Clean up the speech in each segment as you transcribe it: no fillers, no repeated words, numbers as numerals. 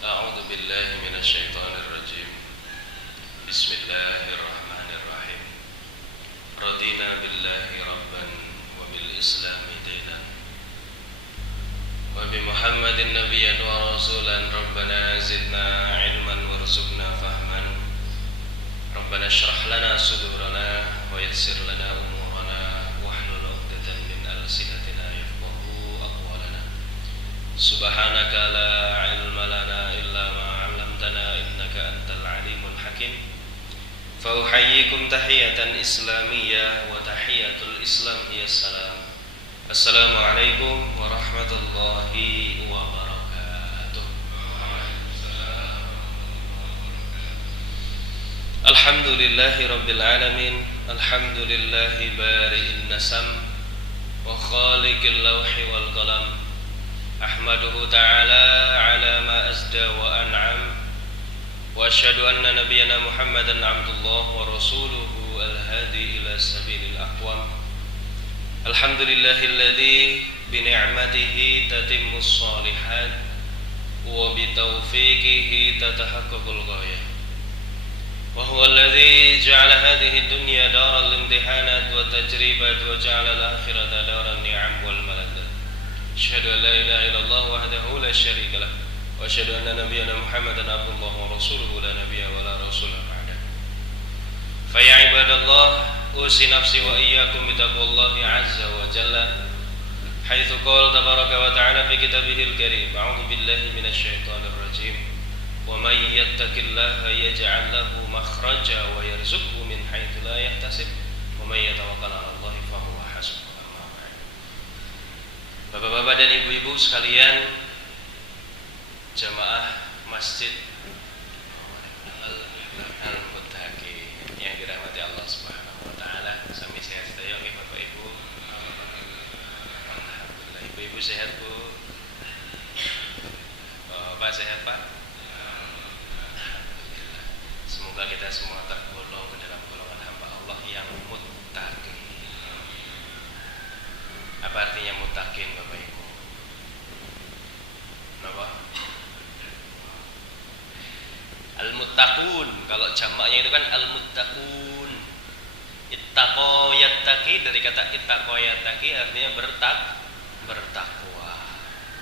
أعوذ بالله من الشيطان الرجيم. بسم الله الرحمن الرحيم. رضينا بالله ربا وبالإسلام دينا وبمحمد نبيا ورسولا. ربنا زدنا علما وارزقنا فهما. ربنا اشرح لنا صدورنا ويسر لنا أمورنا واحلل عقدة من ألسنتنا يفقهوا أقوالنا. سبحانك لا علم لنا إلا ما علمتنا إنك أنت العليم الحكيم. فأحييكم تحية إسلامية وتحية الإسلام هي السلام. السلام عليكم ورحمة الله وبركاته. الحمد لله رب العالمين. الحمد لله بارئ النسم وخالق اللوح والقلم. أحمده تعالى على ما أسدى وأنعم. وأشهد أن نبينا محمدا عبد الله ورسوله الهادي إلى سبيل الأقوام. الحمد لله الذي بنعمته تتم الصالحات وبتوفيقه تتحقق الغاية. وهو الذي جعل هذه الدنيا دار الامتحانات والتجريبات وجعل الآخرة دار النعم والملذات. أشهد أن لا إله إلا الله وحده لا شريك له وأشهد أن نبينا محمدا عبد الله ورسوله لا نبي ولا رسول بعده. فيا عباد الله أوصي نفسي وإياكم بتقوى الله عز وجل حيث قال تبارك وتعالى في كتابه الكريم. أعوذ بالله من الشيطان الرجيم. ومن يتق الله يجعل له مخرجا ويرزقه من حيث لا يحتسب ومن يتوكل على الله فهو حسبه. Bapak-bapak dan ibu-ibu sekalian, jamaah Masjid Al-Muttaqin yang dirahmati Allah Subhanahu wa taala. Sami sehat sedaya nggih Bapak Ibu. Alhamdulillah. Ibu-ibu sehat, Bu? Bapak sehat, Pak? Alhamdulillah. Semoga kita semua tergolong ke dalam golongan hamba Allah yang muttaqin. Apa artinya muttaqin, Bapak Ibu? Kenapa? Al-muttaqun, kalau jamaknya itu kan al-muttaqun. Ittaqo yattaqi, dari kata ittaqo yattaqi artinya bertakwa.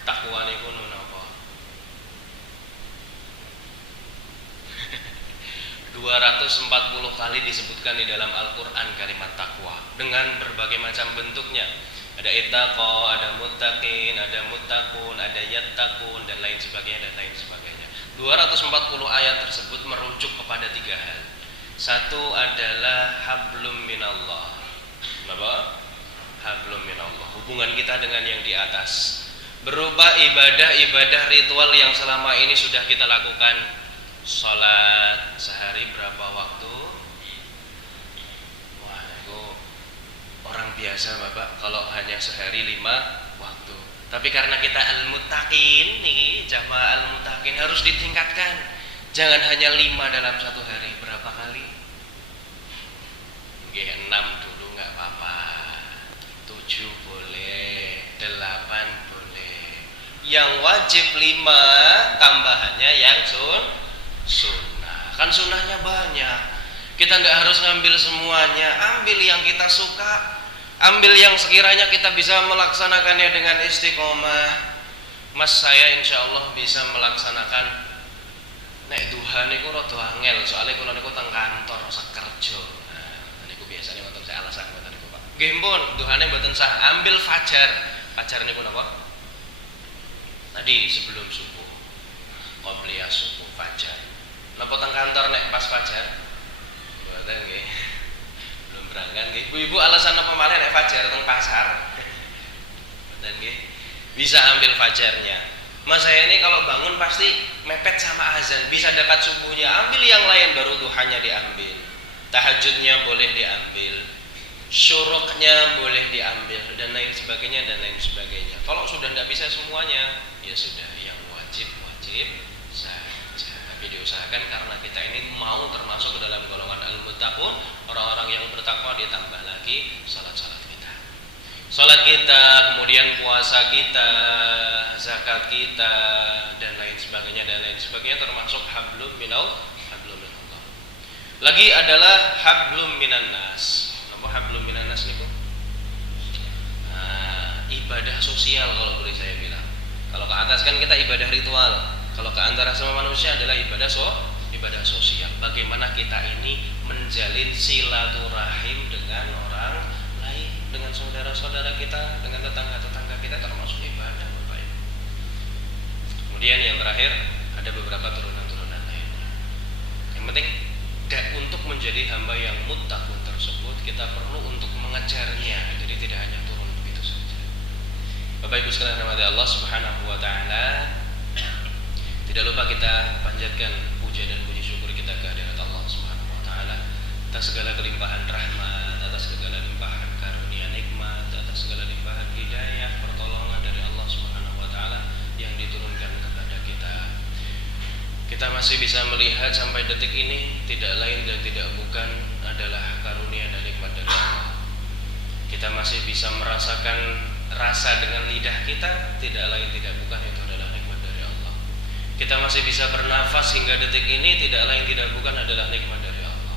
Takwa niku napa? 240 kali disebutkan di dalam Al-Qur'an kalimat takwa dengan berbagai macam bentuknya. Ada ittaqo, ada muttaqin, ada muttaqun, ada yattaqun dan lain sebagainya dan lain sebagainya. 240 ayat tersebut merujuk kepada 3 hal. Satu adalah hablum minallah. Apa? Hablum minallah. Hubungan kita dengan yang di atas. Berupa ibadah-ibadah ritual yang selama ini sudah kita lakukan. Salat sehari berapa waktu? Wah, itu orang biasa Bapak kalau hanya sehari 5 waktu. Tapi karena kita al-muttaqin nih, jamaah al-muttaqin harus ditingkatkan. Jangan hanya 5 dalam satu hari. Berapa kali? Nggih, 6 dulu nggak apa-apa. 7 boleh, 8 boleh. Yang wajib 5, tambahannya yang sunnah. Kan sunnahnya banyak. Kita nggak harus ngambil semuanya. Ambil yang kita suka. Ambil yang sekiranya kita bisa melaksanakannya dengan istiqomah. Mas, saya insya Allah bisa melaksanakan nek duha niku rada angel, soalnya kula niku teng kantor sekerja. Nah, niku biasanya wonten saya alasan mboten niku, Pak. Nggih pun, duhane mboten sah. Ambil fajar. Fajar niku napa? Tadi sebelum subuh. Qobliyah subuh fajar. Napa teng kantor nek pas fajar? Mboten nggih. Berangkat ibu-ibu alasan apa malih nek fajar teng pasar dan bisa ambil fajarnya. Mas, saya ini kalau bangun pasti mepet sama azan, bisa dekat subuhnya, ambil yang lain baru duhanya diambil. Tahajudnya boleh diambil, syuruknya boleh diambil dan lain sebagainya dan lain sebagainya. Kalau sudah tidak bisa semuanya, ya sudah yang wajib saja. Tapi diusahakan karena kita ini mau termasuk ke dalam golongan al-muttaqun, orang-orang yang bertakwa, ditambah lagi salat-salat kita. Salat kita, kemudian puasa kita, zakat kita, dan lain sebagainya termasuk hablum minallah. Lagi adalah hablum minan nas. Apa hablum minan nas niku? Ibadah sosial kalau boleh saya bilang. Kalau ke atas kan kita ibadah ritual. Kalau ke antara sama manusia adalah ibadah sosial. Bagaimana kita ini menjalin silaturahim dengan orang lain, dengan saudara-saudara kita, dengan tetangga-tetangga kita, termasuk ibadah, Bapak Ibu. Kemudian yang terakhir ada beberapa turunan-turunan lainnya. Yang penting untuk menjadi hamba yang muttaqun tersebut kita perlu untuk mengejarnya. Jadi tidak hanya turun begitu saja. Bapak Ibu sekalian rahmati Allah Subhanahu wa taala, tidak lupa kita panjatkan puja dan puji syukur kita kehadirat Allah Subhanahu wa taala atas segala kelimpahan rahmat, atas segala limpahan karunia nikmat, atas segala limpahan hidayah, pertolongan dari Allah Subhanahu wa taala yang diturunkan kepada kita. Kita masih bisa melihat sampai detik ini tidak lain dan tidak bukan adalah karunia dan nikmat dari Allah. Kita masih bisa merasakan rasa dengan lidah kita, tidak lain tidak bukan itu adalah nikmat dari Allah. Kita masih bisa bernafas hingga detik ini, tidak lain tidak bukan adalah nikmat dari Allah.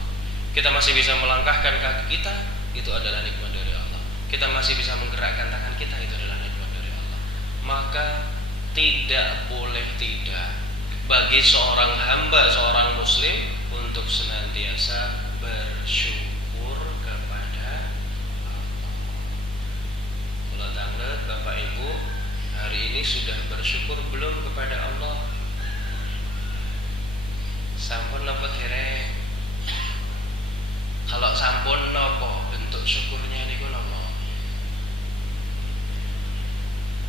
Kita masih bisa melangkahkan kaki kita, itu adalah nikmat dari Allah. Kita masih bisa menggerakkan tangan kita, itu adalah nikmat dari Allah. Maka tidak boleh tidak bagi seorang hamba, seorang muslim untuk senantiasa bersyukur kepada Allah. Kula tanglet Bapak Ibu, hari ini sudah bersyukur belum kepada Allah? Sampun napa dereng? Kalau sampun napa bentuk syukurnya niku napa?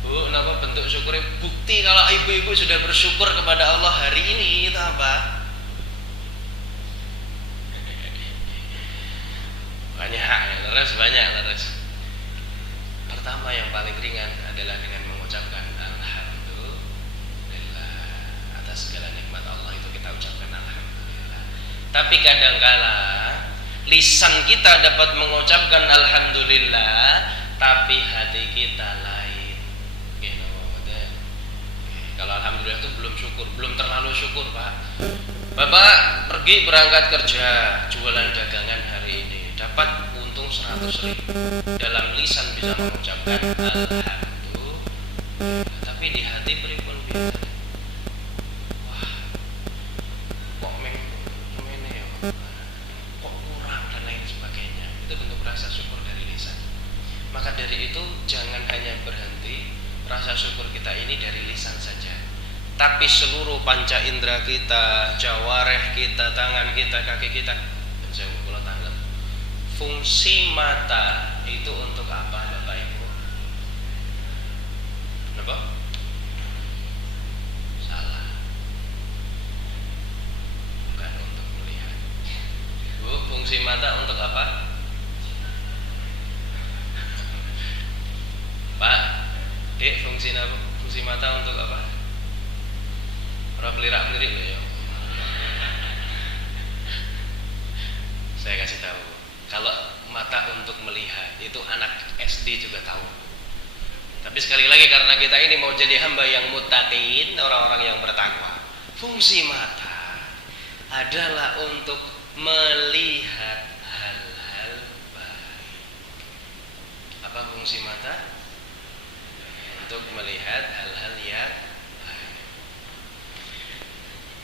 Bu, napa bentuk syukurnya? Bukti kalau ibu-ibu sudah bersyukur kepada Allah hari ini itu apa? Banyak leres. Pertama yang paling ringan adalah dengan mengucapkan alhamdulillah atas segala nikmat Allah, itu kita ucapkan alhamdulillah. Tapi kadangkala lisan kita dapat mengucapkan alhamdulillah, tapi hati kita lain. Kalau alhamdulillah itu belum syukur, belum terlalu syukur, Pak. Bapak pergi berangkat kerja, jualan dagangan hari ini, dapat untung 100.000. Dalam lisan bisa mengucapkan alhamdulillah, tapi di hati pripun biasa. Wah, kok mene ya, kok kurang dan lain sebagainya. Itu bentuk rasa syukur dari lisan. Maka dari itu jangan hanya berhenti rasa syukur kita ini dari lisan saja, tapi seluruh panca indera kita, jawareh kita, tangan kita, kaki kita. Fungsi mata itu untuk apa, Bapak Ibu? Kenapa? Salah. Bukan untuk melihat. Bu, fungsi mata untuk apa? Pak, Dek, fungsi mata untuk apa? Orang belirak-belirik loh ya. Saya kasih tahu. Kalau mata untuk melihat itu anak SD juga tahu. Tapi sekali lagi karena kita ini mau jadi hamba yang muttaqin, orang-orang yang bertakwa, fungsi mata adalah untuk melihat hal-hal baik. Apa fungsi mata? Untuk melihat hal-hal yang baik.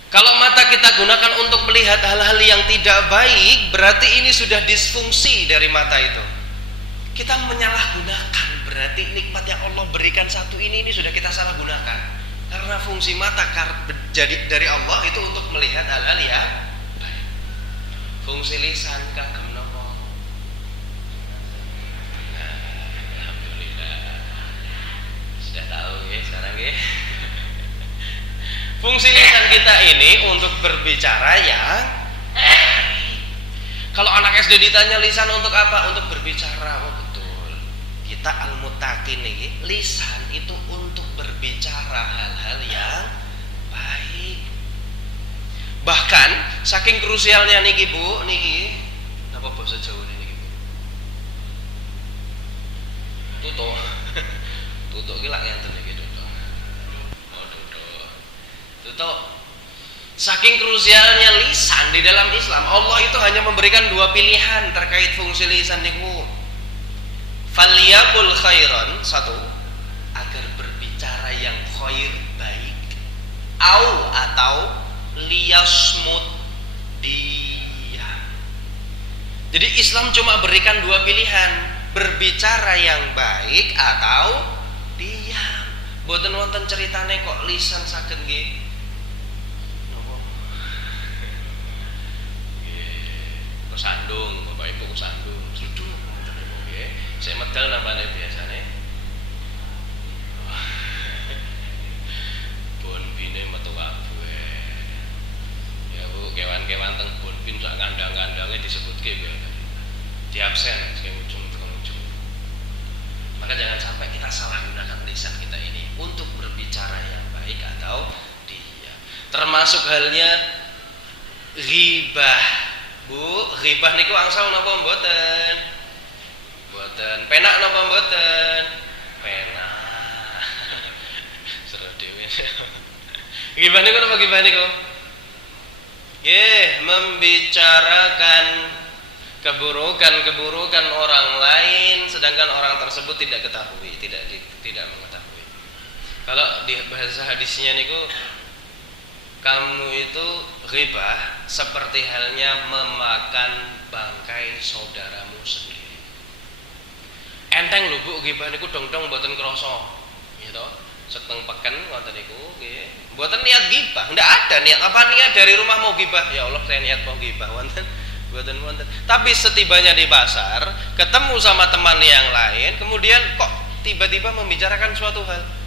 Kalau mata kita gunakan untuk melihat hal-hal yang tidak baik, berarti ini sudah disfungsi dari mata itu. Kita menyalahgunakan, berarti nikmat yang Allah berikan satu ini sudah kita salah gunakan. Karena fungsi mata jadi dari Allah itu untuk melihat hal-hal yang baik. Fungsi lisan kagem napa? Alhamdulillah. Sudah tahu ya sekarang ya. Fungsi lisan kita ini untuk berbicara yang kalau anak SD ditanya lisan untuk apa? Untuk berbicara. Oh betul. Kita al-muttaqin nih, lisan itu untuk berbicara hal-hal yang baik. Bahkan saking krusialnya niki Bu, niki napa bahasa Jawa niki Bu? Itu Saking krusialnya lisan di dalam Islam, Allah itu hanya memberikan dua pilihan terkait fungsi lisan niku. Falyakul khairan, satu, agar berbicara yang khair, baik, atau liyasmut, diam. Jadi Islam cuma berikan dua pilihan, berbicara yang baik atau diam. Boten wonten ceritane kok lisan saged nggih sandung, Bapak Ibu sandung, sudung, saya medal nambahnya biasanya. Bonbine metu kabeh. Ya Bu, kewan-kewan teng bonbin sak kandang-kandangnya disebutke di absen sing ujung. Maka jangan sampai kita salah gunakan lisan kita ini untuk berbicara yang baik atau diam. Termasuk halnya ghibah. Bu, ghibah niku angsal napa mboten? Mboten. Penak napa mboten? Penak. Seru dhewe. Ghibah niku napa ghibah niku? Nggih, membicarakan keburukan orang lain sedangkan orang tersebut tidak ketahui, tidak mengetahui. Kalau di bahasa hadisnya niku, kamu itu ghibah seperti halnya memakan bangkai saudaramu sendiri. Enteng lho Bu, ghibah niku dong-dong mboten krasa. Gitu. Seteng peken wonten niku nggih. Mboten niat ghibah, ndak ada niat. Apa niat dari rumah mau ghibah? Ya Allah, saya niat mau ghibah wonten. Mboten wonten. Tapi setibanya di pasar, ketemu sama teman yang lain, kemudian kok tiba-tiba membicarakan suatu hal.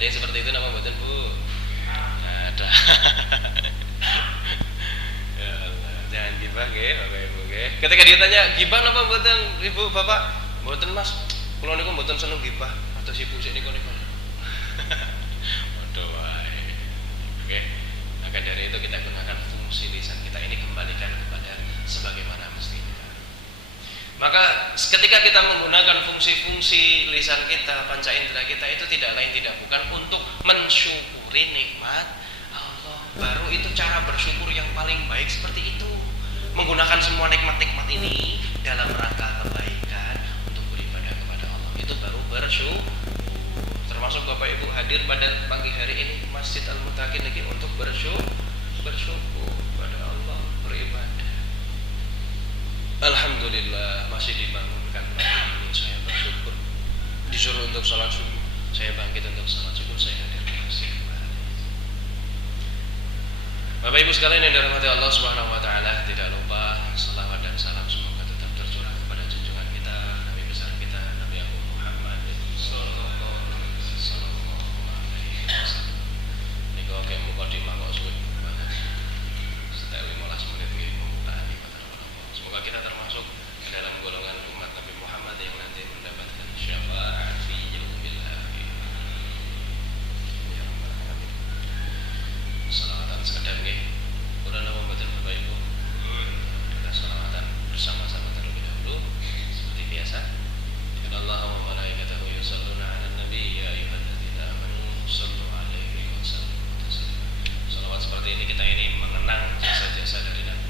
Ada yang seperti itu nama mboten Bu? Ada. Ya Allah, jangan gibah nggih, Bapak Ibu nggih. Ketika ditanya gibah napa mboten Ibu Bapak? Mboten Mas. Kula niku mboten seneng gibah atau sibuk sik niku. Waduh wae. Oke. Maka dari itu kita gunakan fungsi lisan kita ini, kembalikan kepada sebagaimana mestinya. Maka ketika kita menggunakan fungsi-fungsi lisan kita, panca indera kita, itu tidak lain tidak bukan untuk mensyukuri nikmat Allah. Baru itu cara bersyukur yang paling baik seperti itu. Menggunakan semua nikmat-nikmat ini dalam rangka kebaikan untuk beribadah kepada Allah. Itu baru bersyukur. Termasuk Bapak Ibu hadir pada pagi hari ini Masjid Al-Muttaqin lagi untuk bersyukur kepada Allah, beribadah. Alhamdulillah masih dibangunkan pagi ini, saya bersyukur. Disuruh untuk salat subuh, saya bangkit untuk salat subuh, saya hadir di masjid. Bapak Ibu sekalian yang dirahmati Allah Subhanahu wa taala, tidak lupa selawat dan salam semoga tetap tercurah kepada junjungan kita, Nabi besar kita, Nabi Agung Muhammad sallallahu alaihi wasallam. Niko kek mukadimah kok suwe banget. Setelah 15 menit iki pembukaan ibadah. Semoga kita termasuk dalam golongan umat Nabi Muhammad yang nanti mendapatkan syafaat fi yaumil akhir. Ya Rabbal alamin. Salawatan sekedar nggih. Ora napa mboten Bapak Ibu. Kita salawatan bersama-sama terlebih dahulu seperti biasa. Innallaha wa malaikatahu yusholluna 'alan nabi ya ayyuhalladzina amanu shallu 'alaihi wa sallimu taslima. Salawat seperti ini kita ini mengenang jasa-jasa dari Nabi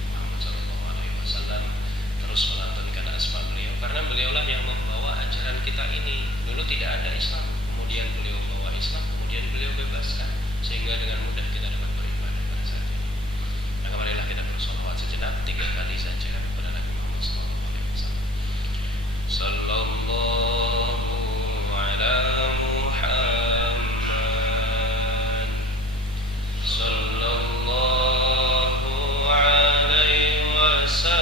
terus melantunkan asma beliau, karena beliaulah yang membawa ajaran kita ini. Dulu tidak ada Islam, kemudian beliau bawa Islam, kemudian beliau bebaskan, sehingga dengan mudah kita dapat beribadah pada saat ini. Maka marilah kita bersolawat sejenak 3 kali saja kepada Nabi Muhammad SAW. Sallallahu ala Muhammad, sallallahu alaihi wasallam.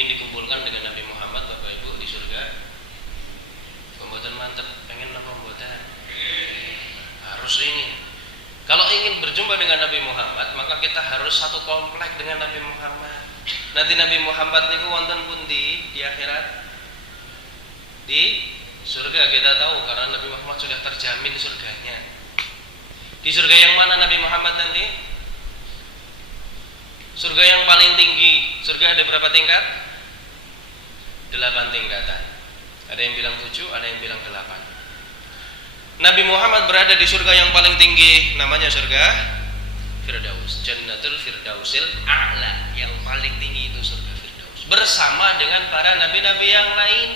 ingin dikumpulkan dengan Nabi Muhammad Bapak Ibu di surga? Pembuatan mantep, pengen apa pembuatan? Harus ini. Kalau ingin berjumpa dengan Nabi Muhammad, maka kita harus satu komplek dengan Nabi Muhammad. Nanti Nabi Muhammad niku wonten pundi di akhirat? Di surga, kita tahu karena Nabi Muhammad sudah terjamin surganya. Di surga yang mana Nabi Muhammad nanti? Surga yang paling tinggi. Surga ada berapa tingkat? 8 tingkatan. Ada yang bilang 7, ada yang bilang 8. Nabi Muhammad berada di surga yang paling tinggi, namanya surga Firdaus, Jannatul Firdausil A'la. Yang paling tinggi itu surga Firdaus, bersama dengan para nabi-nabi yang lain.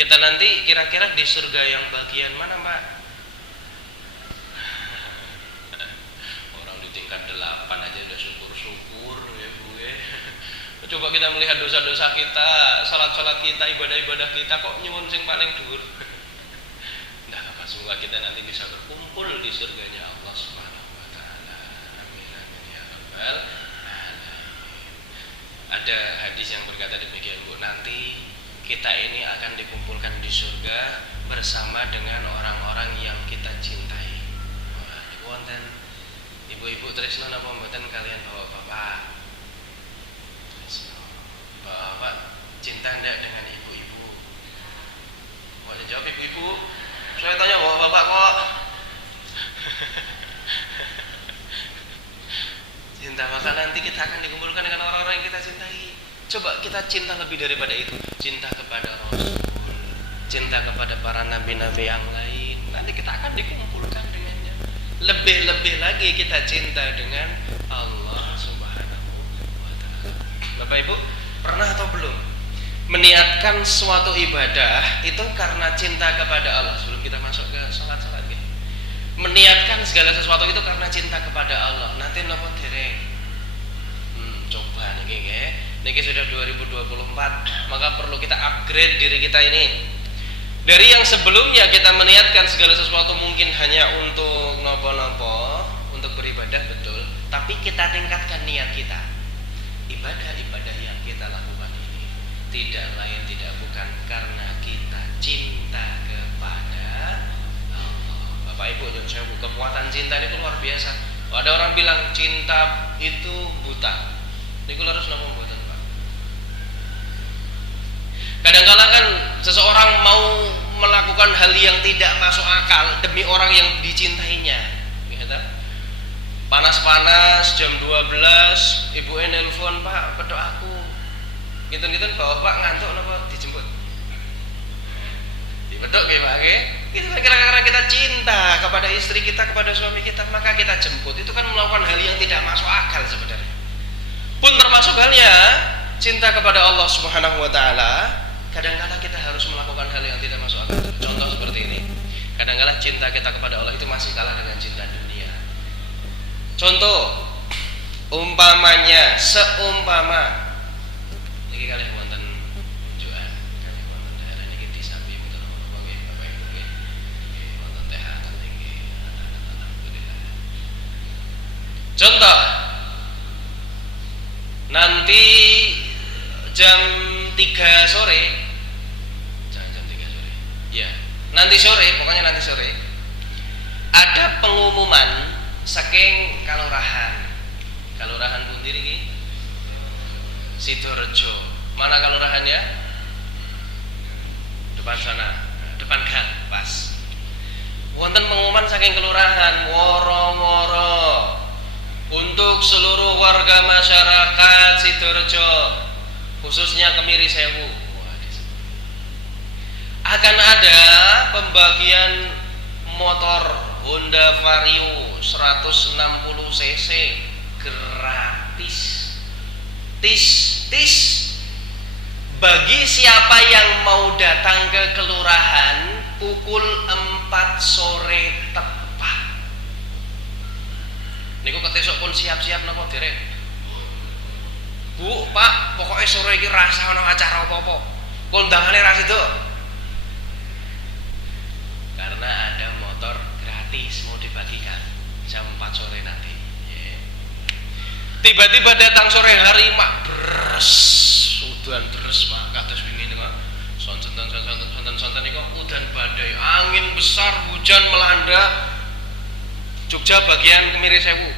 Kita nanti kira-kira di surga yang bagian mana, Mbak? Orang di tingkat 8 aja udah syukur-syukur ya Bu ya. Coba kita melihat dosa-dosa kita, salat-salat kita, ibadah-ibadah kita, kok nyuwun sing paling dhuwur. Semoga kita nanti bisa berkumpul di surganya Allah Subhanahu wa taala. Amin amin ya rabbal alamin. Ada hadis yang berkata demikian Bu, nanti kita ini akan dikumpulkan di surga bersama dengan orang-orang yang kita cintai. Wah, niku wonten ibu-ibu tresno napa mboten kalian bapak-bapak? Tresno. Bapak cinta ndak dengan ibu-ibu? Boleh jawab ibu-ibu? Saya tanya bapak kok cinta, maka nanti kita akan dikumpulkan dengan orang-orang yang kita cintai. Coba kita cinta lebih daripada itu, cinta kepada Rasul, cinta kepada para nabi-nabi yang lain. Nanti kita akan dikumpulkan dengannya. Lebih-lebih lagi kita cinta dengan Allah Subhanahu wa taala. Bapak Ibu, pernah atau belum meniatkan suatu ibadah itu karena cinta kepada Allah? Sebelum kita masuk ke salat-salat gitu, meniatkan segala sesuatu itu karena cinta kepada Allah. Nanti nopo dereng? Coba niki nggih. Niki sudah 2024, maka perlu kita upgrade diri kita ini. Dari yang sebelumnya kita meniatkan segala sesuatu mungkin hanya untuk nopo-nopo, untuk beribadah betul, tapi kita tingkatkan niat kita. Ibadah-ibadah yang kita lakukan tidak lain tidak bukan karena kita cinta kepada Allah. Bapak Ibu nyuwun sewu, kekuatan cinta itu luar biasa. Ada orang bilang cinta itu buta. Niku harus napa mboten, Pak? Kadang-kadang kan seseorang mau melakukan hal yang tidak masuk akal demi orang yang dicintainya. Gitu. Panas-panas jam 12, ibu nelpon, Pak, pedok aku. Gitu-gitu bapak ngantuk napa dijemput? Dipedok kayak Pak nggih. Itu kira-kira kita cinta kepada istri kita, kepada suami kita, maka kita jemput. Itu kan melakukan hal yang tidak masuk akal sebenarnya. Pun termasuk halnya cinta kepada Allah Subhanahu wa taala, kadang-kadang kita harus melakukan hal yang tidak masuk akal. Contoh seperti ini. Kadang-kadang cinta kita kepada Allah itu masih kalah dengan cinta dunia. Contoh umpamanya, seumpama niki kalih wonten jual, kalih wonten daerah niki disambi mboten apa nggih Bapak Ibu nggih. Nggih wonten teh hangat nggih. Alhamdulillah. Contoh nanti jam 3 sore. Jam 3 sore. Ya, nanti sore, pokoknya nanti sore ada pengumuman saking kalurahan. Kalurahan pundi niki? Sidorejo. Mana kalurahannya? Depan sana, depan gang, pas. Wonten pengumuman saking kelurahan, woro-woro untuk seluruh warga masyarakat Sidorejo, khususnya Kemiri Sewu, akan ada pembagian motor Honda Vario 160 cc gratis. Tis bagi siapa yang mau datang ke kelurahan pukul 4 sore tepat. Niku ketesuk pun siap-siap napa dereng? Bu, Pak, pokoknya sore iki rasa ana acara apa-apa. Kondangane ra sido. Karena ada motor gratis mau dibagikan jam 4 sore nanti. Tiba-tiba datang sore hari mak beres, sudah ngoten niku udan badai, angin besar, hujan melanda Jogja bagian Kemiri Sewu.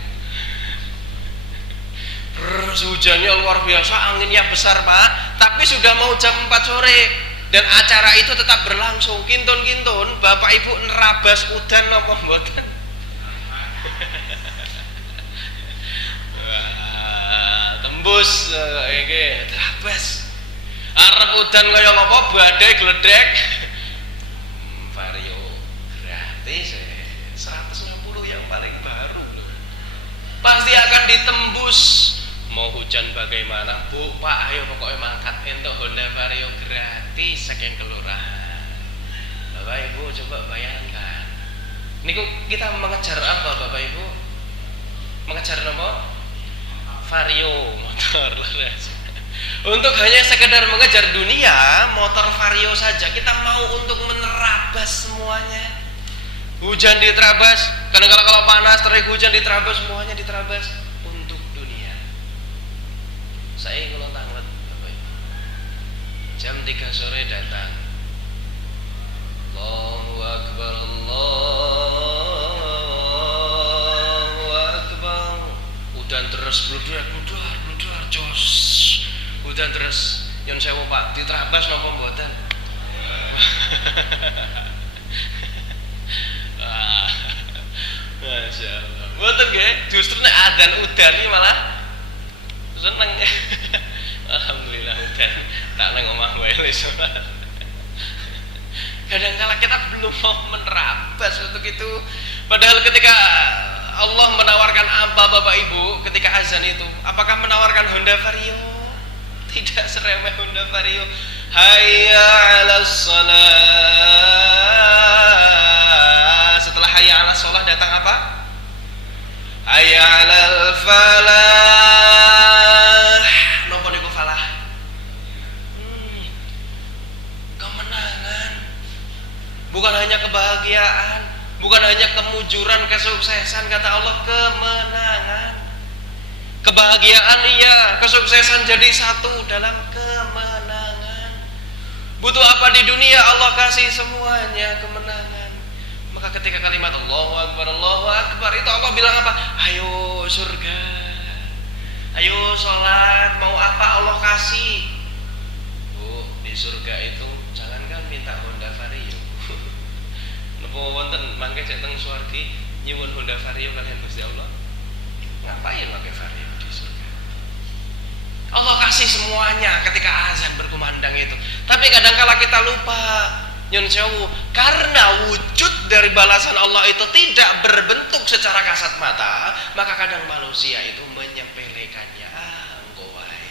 Hujannya luar biasa, anginnya besar Pak, tapi sudah mau jam 4 sore dan acara itu tetap berlangsung. Kintun-kintun Bapak Ibu nerabas udan napa mboten? Tembus iki terabas. Arep udan kaya ngapa badai gledek. Vario gratis 160 yang paling baru loh. Pasti akan ditembus. Mau hujan bagaimana Bu, Pak, ayo pokoknya mangkat entuk Honda Vario gratis saking kelurahan. Bapak Ibu coba bayangkan. Niku kita mengejar apa Bapak Ibu? Mengejar apa? Vario motor leres. Untuk hanya sekedar mengejar dunia, motor Vario saja kita mau untuk menerabas semuanya. Hujan diterabas, kadang-kadang kalau panas terik hujan diterabas, semuanya diterabas untuk dunia. Saya kalau tanglet Bapak Ibu, jam 3 sore datang, Allahu Akbar, Allahu Akbar, udan terus bludar jos, udan terus. Nyon sewu Pak, diterabas napa mboten? Masya Allah, mboten nggih, justru nek adzan udan iki malah seneng. Alhamdulillah udan tak nang omah wae wis. Kadang-kala kita belum mau menerabas untuk itu. Padahal ketika Allah menawarkan apa Bapak Ibu ketika azan itu? Apakah menawarkan Honda Vario? Tidak seremeh Honda Vario. Hayya 'alas shalah. Setelah hayya 'alas shalah datang apa? Hayya 'alal falah. Napa niku falah? Kemenangan. Bukan hanya kebahagiaan, bukan hanya kemujuran, kesuksesan, kata Allah, kemenangan. Kebahagiaan iya, kesuksesan jadi satu dalam kemenangan. Butuh apa di dunia? Allah kasih semuanya, kemenangan. Maka ketika kalimat Allahu Akbar, Allahu Akbar, itu Allah bilang apa? Ayo surga, ayo sholat, mau apa Allah kasih. Bu, di surga itu jangankan minta Honda Vario. Napa wonten mangke cek teng swargi nyuwun Honda Vario kalian Gusti Allah. Ngapain pakai Vario di surga? Allah kasih semuanya ketika azan berkumandang itu. Tapi kadangkala kita lupa, nyun sewu, karena wujud dari balasan Allah itu tidak berbentuk secara kasat mata, maka kadang manusia itu menyepelekannya. Engko wae.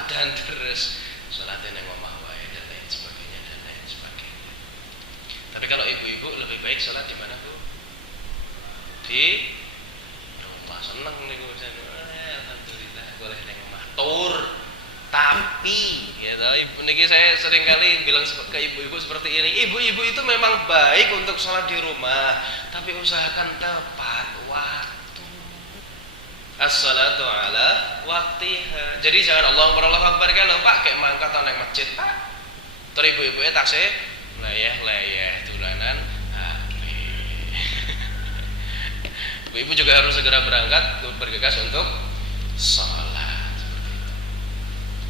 Udan terus salatnya nang omah wae dan lain sebagainya dan lain sebagainya. Tapi kalau ibu-ibu lebih baik salat di mana, Bu? Di rumah. Seneng niku. Alhamdulillah boleh nang omah tur. Tapi ya ibu niki saya sering kali bilang ke ibu-ibu seperti ini. Ibu-ibu itu memang baik untuk sholat di rumah, tapi usahakan tepat waktu. As-salatu ala waktiha. Jadi jangan Allahu Akbar kalau Pak kayak mangkat nang masjid Pak. Terus ibu-ibunya taksih leyeh dolanan HP. Ibu-ibu juga harus segera berangkat bergegas untuk sholat.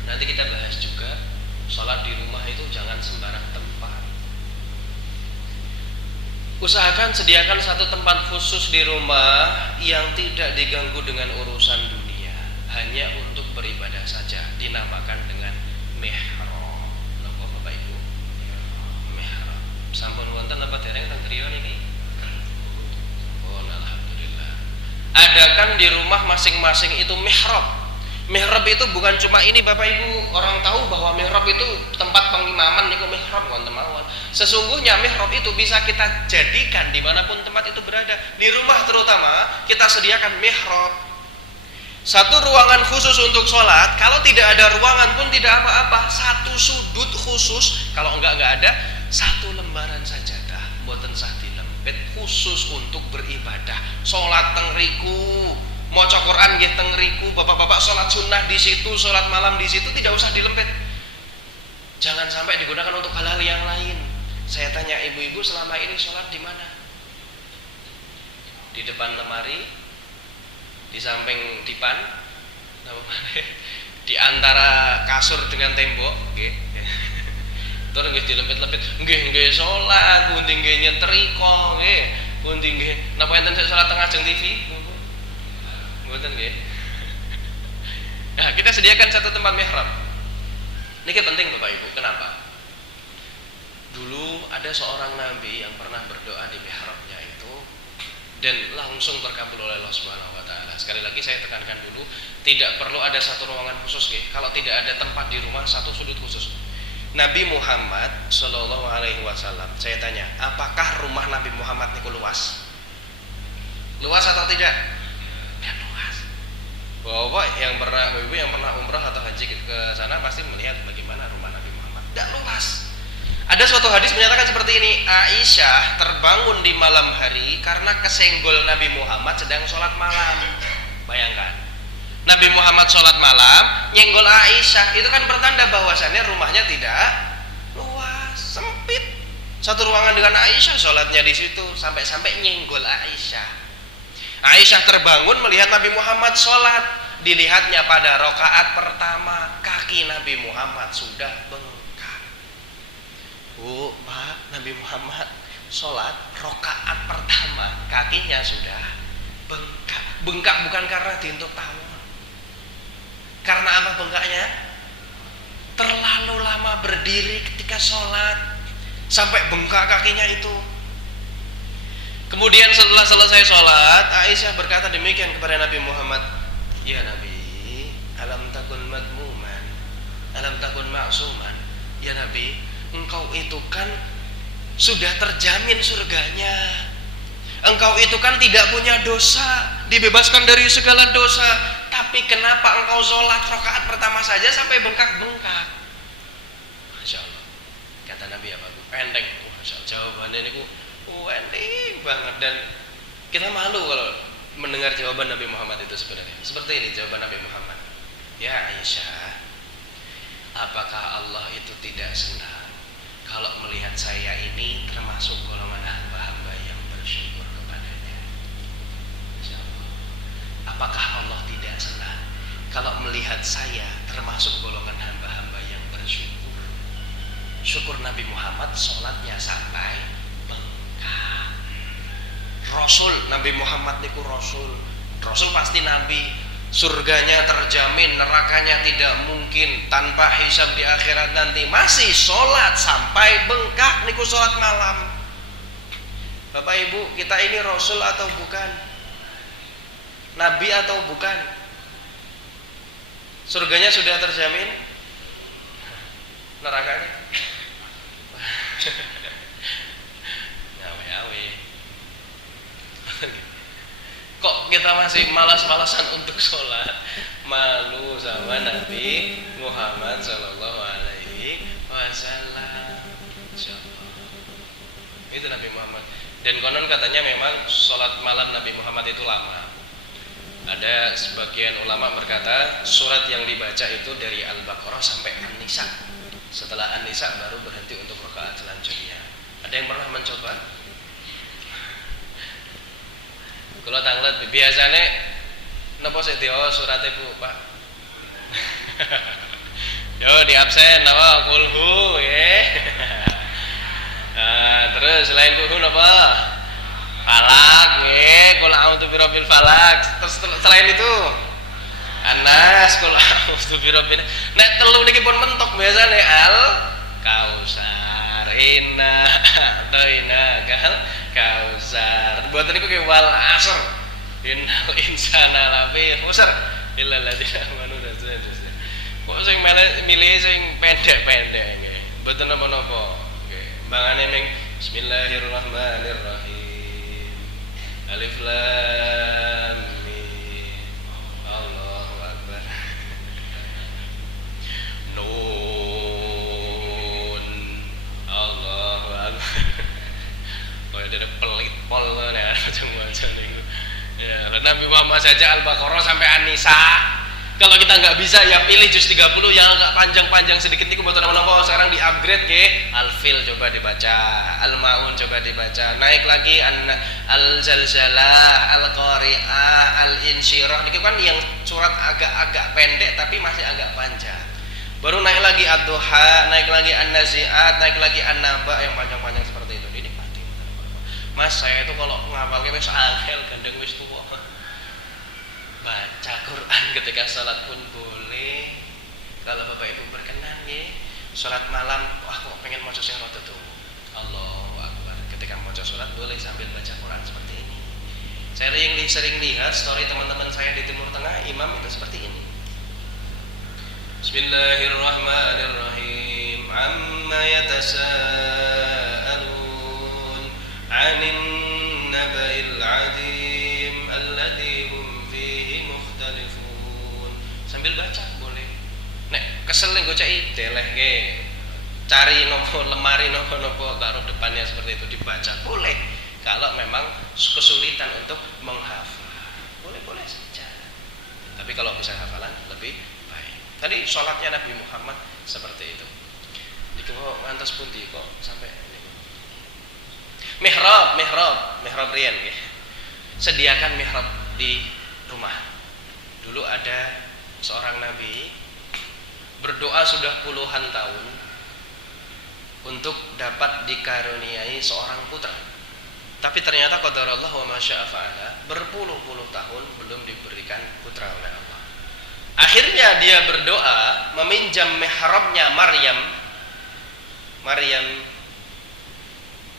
Nanti kita bahas juga sholat di rumah itu jangan sembarang tempat. Usahakan sediakan satu tempat khusus di rumah yang tidak diganggu dengan urusan dunia, hanya untuk beribadah saja, dinamakan dengan mihrab. Napa Bapak Ibu? Mihrab. Sampun wonten apa dereng teng griya niki? Oh, alhamdulillah. Adakan di rumah masing-masing itu mihrab. Mihrab itu bukan cuma ini Bapak Ibu, orang tahu bahwa mihrab itu tempat pengimaman niku mihrab wonten mawon. Sesungguhnya mihrab itu bisa kita jadikan dimanapun tempat itu berada. Di rumah terutama kita sediakan mihrab. Satu ruangan khusus untuk sholat. Kalau tidak ada ruangan pun tidak apa-apa. Satu sudut khusus. Kalau enggak ada, satu lembaran sajadah mboten sah dilempit khusus untuk beribadah. Sholat teng riku, maca Quran nggih teng riku, bapak-bapak sholat sunnah di situ, sholat malam di situ, tidak usah dilempit. Jangan sampai digunakan untuk hal-hal yang lain. Saya tanya ibu-ibu, selama ini sholat di mana? Di depan lemari, di samping dipan, di antara kasur dengan tembok, nggih. Terus nggih dilempit-lempit, nggih sholat, pundi nggih nyetrika, nggih. Pundi nggih napa enten sholat teng ajeng TV? Mboten nggih. Nah, kita sediakan satu tempat mihrab. Ini penting Bapak Ibu, kenapa? Dulu ada seorang nabi yang pernah berdoa di mihrabnya itu dan langsung terkabul oleh Allah Subhanahu wa taala. Sekali lagi saya tekankan dulu, tidak perlu ada satu ruangan khusus nggih. Kalau tidak ada tempat di rumah, satu sudut khusus. Nabi Muhammad sallallahu alaihi wasallam, saya tanya, apakah rumah Nabi Muhammad niku luas? Luas atau tidak? Ya luas. Bapak yang pernah, ibu yang pernah umrah atau haji ke sana pasti melihat bagaimana rumah Nabi Muhammad. Tidak luas. Ada suatu hadis menyatakan seperti ini, Aisyah terbangun di malam hari karena kesenggol Nabi Muhammad sedang sholat malam. Bayangkan, Nabi Muhammad sholat malam nyenggol Aisyah, itu kan pertanda bahwasannya rumahnya tidak luas, sempit. Satu ruangan dengan Aisyah, sholatnya di situ, sampai-sampai nyenggol Aisyah. Aisyah terbangun melihat Nabi Muhammad sholat, dilihatnya pada rakaat pertama kaki Nabi Muhammad sudah bengkak. Bu, Pak, Nabi Muhammad sholat rakaat pertama kakinya sudah bengkak. Bengkak bukan karena dientuk tawon. Karena apa bengkaknya? Terlalu lama berdiri ketika sholat sampai bengkak kakinya itu. Kemudian setelah selesai sholat, Aisyah berkata demikian kepada Nabi Muhammad, ya Nabi, alam takun madmuman, alam takun ma'suman. Ya Nabi, engkau itu kan sudah terjamin surganya. Engkau itu kan tidak punya dosa, dibebaskan dari segala dosa. Tapi kenapa engkau sholat rakaat pertama saja sampai bengkak-bengkak? Masya Allah. Kata Nabi apa? Pendek. Masya Allah. Jawabannya ini pendek banget, dan kita malu kalau mendengar jawaban Nabi Muhammad itu sebenarnya. Seperti ini jawaban Nabi Muhammad. Ya Aisyah, apakah Allah itu tidak senang kalau melihat saya ini termasuk golongan hamba-hamba yang bersyukur kepadanya? Apakah Allah tidak senang kalau melihat saya termasuk golongan hamba-hamba yang bersyukur? Syukur Nabi Muhammad sholatnya sampai bengkak. Rasul Nabi Muhammad niku Rasul pasti Nabi, surganya terjamin, nerakanya tidak mungkin, tanpa hisab di akhirat nanti, masih sholat sampai bengkak niku sholat malam. Bapak Ibu, kita ini Rasul atau bukan? Nabi atau bukan? Surganya sudah terjamin, nerakanya ngawe-ngawe. Kok kita masih malas-malasan untuk sholat? Malu sama Nabi Muhammad Sallallahu Alaihi Wasallam. Itu Nabi Muhammad. Dan konon katanya memang sholat malam Nabi Muhammad itu lama. Ada sebagian ulama berkata surat yang dibaca itu dari Al-Baqarah sampai An-Nisa. Setelah An-Nisa baru berhenti untuk rakaat selanjutnya. Ada yang pernah mencoba? Kalau tanglet biasanya napa sih dia surat ibu Pak? Yo di absen napa kulhu ya. Nah, terus selain kulhu napa? Falak ya, kul a'udzu birabbil falak. Terus selain itu Anas, kul a'udzu birabbil. Nek telu niki pun mentok biasane al kausar inna atoina kal kausar. Buatan niku ke wal asr. Innal insana lafi khusr illa alladziina amanu dan seterusnya. Kok sing milih sing pendek-pendek nggih. Mboten napa-napa. Nggih. Bangane ning bismillahirrahmanirrahim. Alif lam mim. Allahu akbar. Nun. Allahu akbar. Oh, ada pelit pol nek macam-macam niku. Ya, Nabi Muhammad saja Al-Baqarah sampai An-Nisa Kalau kita nggak bisa ya pilih juz 30 yang agak panjang-panjang sedikit niku mboten napa-napa. Sekarang di-upgrade nggih. Al-Fil coba dibaca, Al-Maun coba dibaca. Naik lagi Al-Zalzalah, Al-Qari'ah, Al-Insyirah. Niku kan yang surat agak-agak pendek tapi masih agak panjang. Baru naik lagi Ad-Duha, naik lagi An-Nazi'at, naik lagi An-Naba yang panjang-panjang seperti itu. Ini pasti. Mas, saya itu kalau ngapalke wis angel gandeng wis tuwa. Baca Quran ketika sholat pun boleh. Kalau bapak ibu berkenan ya, sholat malam, wah kok pengen maca sing rada tuh. Allahu Akbar. Ketika maca sholat boleh sambil baca Quran seperti ini. Saya sering lihat story teman-teman saya di Timur Tengah, imam itu seperti ini. Bismillahirrahmanirrahim. Amma yatasaalun 'anil naba'il 'adzim alladzi sambil baca boleh. Nek kesel gue cai deleh ke cari nopo lemari nopo taruh depannya seperti itu dibaca boleh. Kalau memang kesulitan untuk menghafal boleh saja. Tapi kalau bisa hafalan lebih baik. Tadi sholatnya Nabi Muhammad seperti itu. Dikewo ngantos pundi kok sampai mihrab riyen nggih. Sediakan mihrab di rumah. Dulu ada seorang nabi berdoa sudah puluhan tahun untuk dapat dikaruniai seorang putra. Tapi ternyata qadarullah wa masya'a fa'ala, berpuluh-puluh tahun belum diberikan putra oleh Allah. Akhirnya dia berdoa meminjam mihrabnya Maryam.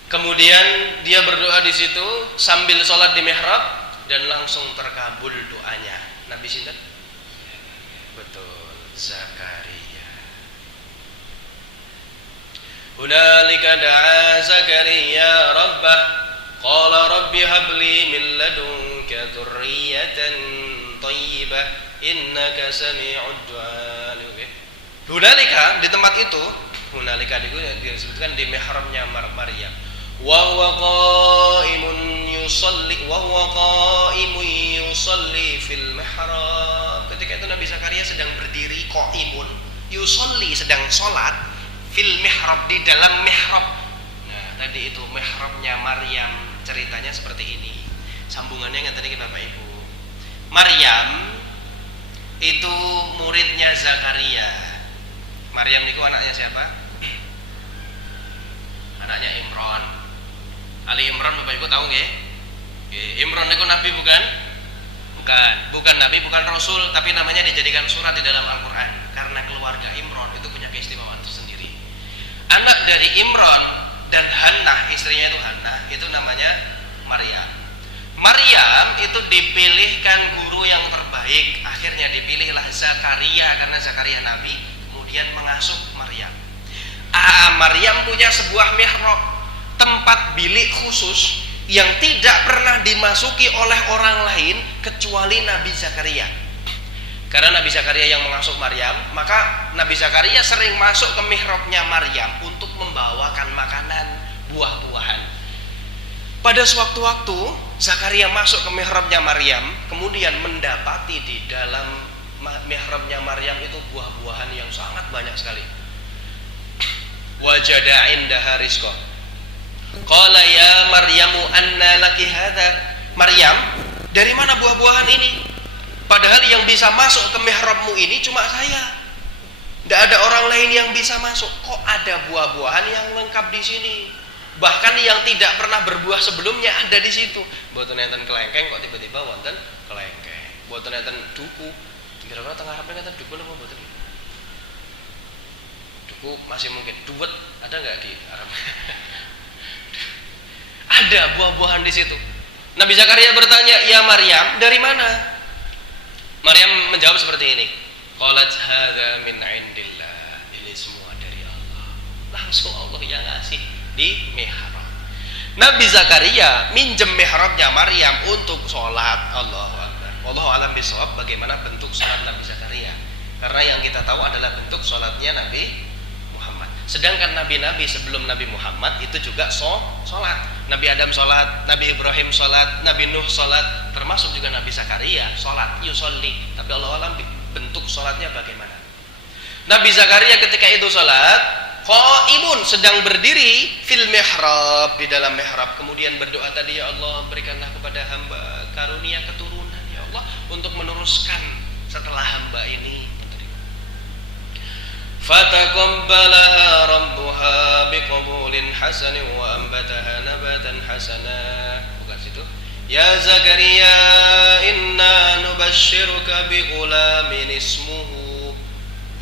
Kemudian dia berdoa di situ sambil sholat di mihrab dan langsung terkabul doanya. Nabi sinten? Betul, Zakaria. Hunalika da'a Zakaria rabbah qala rabbi habli min ladunka dzurriyyatan thayyibah innaka sami'ud du'a. Hunalika di tempat itu, hunalika disebutkan di mihrabnya Maryam. Wa huwa qa'imun yusalli fil mihrab. Ketika itu Nabi Zakaria sedang berdiri, qa'imun yusalli, sedang sholat, fil mihrab, di dalam mihrab. Nah tadi itu mihrabnya Maryam, ceritanya seperti ini. Sambungannya yang tadi Bapak Ibu, Maryam itu muridnya Zakaria. Maryam itu anaknya siapa? Anaknya Imran. Ali Imran Bapak Ibu tahu nggih? Imran itu nabi bukan? Bukan nabi, bukan rasul, tapi namanya dijadikan surat di dalam Al-Qur'an karena keluarga Imran itu punya keistimewaan tersendiri. Anak dari Imran dan Hannah, istrinya itu Hannah, itu namanya Maryam. Maryam itu dipilihkan guru yang terbaik. Akhirnya dipilihlah Zakaria karena Zakaria nabi, kemudian mengasuh Maryam. Maryam punya sebuah mihrab, tempat bilik khusus yang tidak pernah dimasuki oleh orang lain kecuali Nabi Zakaria. Karena Nabi Zakaria yang mengasuh Maryam, maka Nabi Zakaria sering masuk ke mihrabnya Maryam untuk membawakan makanan, buah-buahan. Pada sewaktu-waktu Zakaria masuk ke mihrabnya Maryam, kemudian mendapati di dalam mihrabnya Maryam itu buah-buahan yang sangat banyak sekali. Wajada indaha rizqa. Qala ya Maryamu anna laki hadza. Maryam, dari mana buah-buahan ini? Padahal yang bisa masuk ke mihrabmu ini cuma saya. Tidak ada orang lain yang bisa masuk. Kok ada buah-buahan yang lengkap di sini? Bahkan yang tidak pernah berbuah sebelumnya ada di situ. Mboten enten kelengkeng kok tiba-tiba wonten kelengkeng. Mboten enten duku. Kira-kira tengah Arab enten duku napa mboten? Duku masih mungkin. Duwet ada enggak di Arab? Ada buah-buahan di situ. Nabi Zakaria bertanya, "Ya Maryam, dari mana?" Maryam menjawab seperti ini. Qalat hadza min indillah. Ini semua dari Allah. Langsung Allah yang ngasih di mihrab. Nabi Zakaria minjem mihrabnya Maryam untuk sholat. Allahu Akbar. Wallahu a'lam bishawab, bagaimana bentuk sholat Nabi Zakaria. Karena yang kita tahu adalah bentuk sholatnya Nabi Muhammad. Sedangkan nabi-nabi sebelum Nabi Muhammad itu juga sholat. Nabi Adam sholat, Nabi Ibrahim sholat, Nabi Nuh sholat, termasuk juga Nabi Zakaria sholat, yusolli. Tapi Allah alam bentuk sholatnya bagaimana. Nabi Zakaria ketika itu sholat, qaimun, sedang berdiri fil mihrab, di dalam mihrab, kemudian berdoa tadi, ya Allah berikanlah kepada hamba karunia keturunan ya Allah untuk meneruskan setelah hamba ini. Fataqabbalaha rabbuha biqabulin hasanin wa ambataha nabatan hasana. Bukan situ. Ya Zakaria, inna nubashshiruka bighulamin ismuhu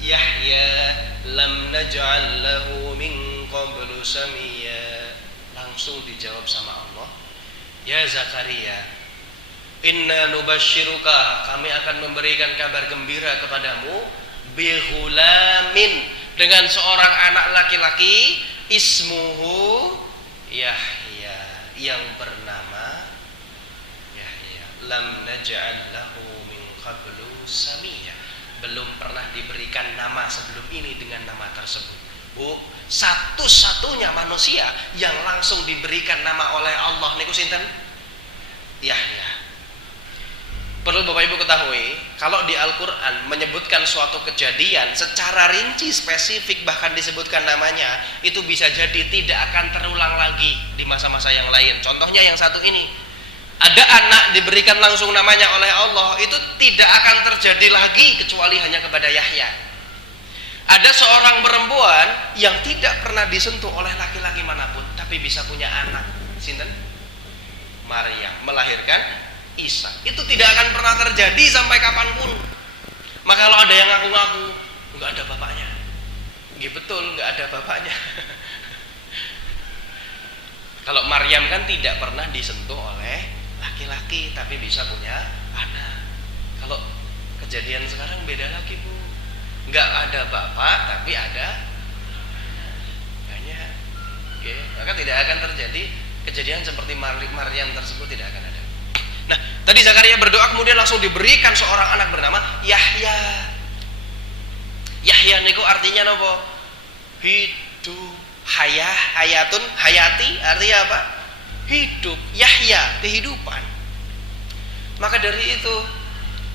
Yahya lam naj'al lahu min qablu samiyya. Langsung dijawab sama Allah, ya Zakaria, inna nubashshiruka, kami akan memberikan kabar gembira kepadamu, bighulamin, dengan seorang anak laki-laki, ismuhu Yahya, yang bernama Yahya, lam naj'al lahu min qablu samiyya, belum pernah diberikan nama sebelum ini dengan nama tersebut. Satu-satunya manusia yang langsung diberikan nama oleh Allah niku sinten? Yahya. Perlu Bapak Ibu ketahui, kalau di Al-Quran menyebutkan suatu kejadian secara rinci, spesifik, bahkan disebutkan namanya, itu bisa jadi tidak akan terulang lagi di masa-masa yang lain. Contohnya yang satu ini, ada anak diberikan langsung namanya oleh Allah, itu tidak akan terjadi lagi kecuali hanya kepada Yahya. Ada seorang perempuan yang tidak pernah disentuh oleh laki-laki manapun, tapi bisa punya anak, sinten? Maryam, melahirkan Isa. Itu tidak akan pernah terjadi sampai kapanpun. Maka kalau ada yang ngaku-ngaku nggak ada bapaknya, ya betul, nggak ada bapaknya. Kalau Maryam kan tidak pernah disentuh oleh laki-laki, tapi bisa punya anak. Kalau kejadian sekarang beda lagi Bu, nggak ada bapak tapi ada banyak. Oke, maka tidak akan terjadi kejadian seperti Maryam tersebut, tidak akan ada. Nah, tadi Zakaria berdoa kemudian langsung diberikan seorang anak bernama Yahya. Yahya niku artinya nopo? Hidup. Hayatun, hayati, artinya apa? Hidup. Yahya, kehidupan. Maka dari itu,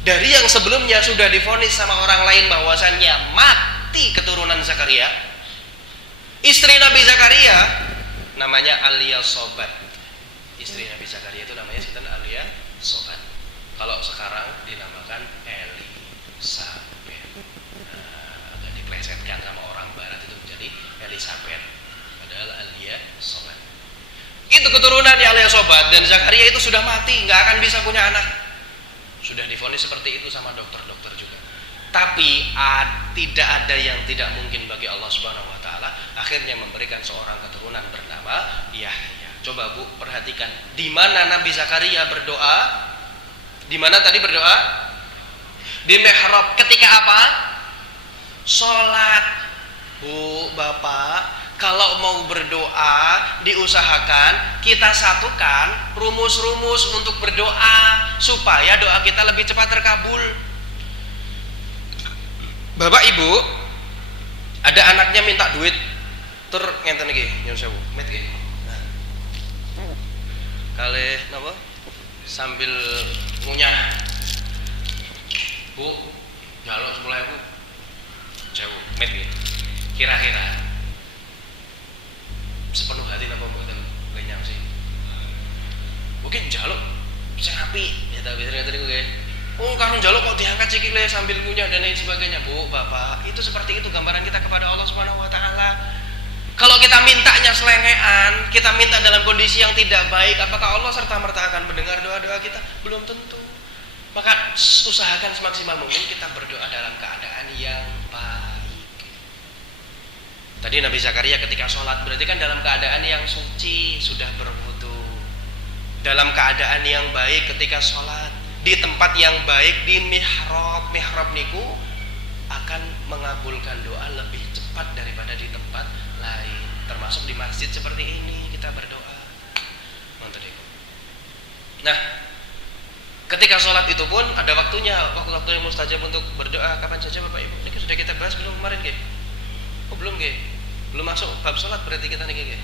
dari yang sebelumnya sudah divonis sama orang lain bahwasannya mati keturunan Zakaria, istri Nabi Zakaria namanya Alia Sobat. Istri Nabi Zakaria itu namanya sinten? Alia Sobat. Kalau sekarang dinamakan Elisabeth. Agak diplesetkan sama orang barat itu menjadi Elizabeth, padahal Alia Sobat. Itu keturunan Alia Sobat, dan Zakaria itu sudah mati, nggak akan bisa punya anak. Sudah divonis seperti itu sama dokter-dokter juga. Tapi tidak ada yang tidak mungkin bagi Allah Subhanahu wa taala, akhirnya memberikan seorang keturunan bernama Yahya. Coba Bu perhatikan, di mana Nabi Zakaria berdoa? Di mana tadi berdoa? Di mihrab. Ketika apa? Sholat. Bu, Bapak, kalau mau berdoa diusahakan kita satukan rumus-rumus untuk berdoa supaya doa kita lebih cepat terkabul. Bapak Ibu, ada anaknya minta duit, tur ngenten iki, nyuwun sewu, met iki. Kali napa? Sambil ngunyah. Bu, njaluk 10.000. Sewu, met iki. Kira-kira sepenuh hati napa mboten lenyang sih? Mungkin njaluk sing apik, ya ta biasane tadi nggih. Oh, karo njaluk kok diangkat sikile sambil ngunyah dan lain sebagainya. Bu, Bapak, itu seperti itu gambaran kita kepada Allah Subhanahu wa taala. Kalau kita mintanya selengean, kita minta dalam kondisi yang tidak baik, apakah Allah serta-merta akan mendengar doa-doa kita? Belum tentu. Maka usahakan semaksimal mungkin kita berdoa dalam keadaan yang baik. Tadi Nabi Zakaria ketika sholat berarti kan dalam keadaan yang suci, sudah berwudu, dalam keadaan yang baik ketika sholat, di tempat yang baik, di mihrab. Mihrab niku akan mengabulkan doa lebih cepat daripada di tempat lain, termasuk di masjid seperti ini kita berdoa. Nah, ketika sholat itu pun ada waktunya, waktu yang mustajab untuk berdoa kapan saja Bapak Ibu. Ini sudah kita bahas belum kemarin Ge? Oh belum Ge? Belum masuk bab sholat berarti kita nih Ge?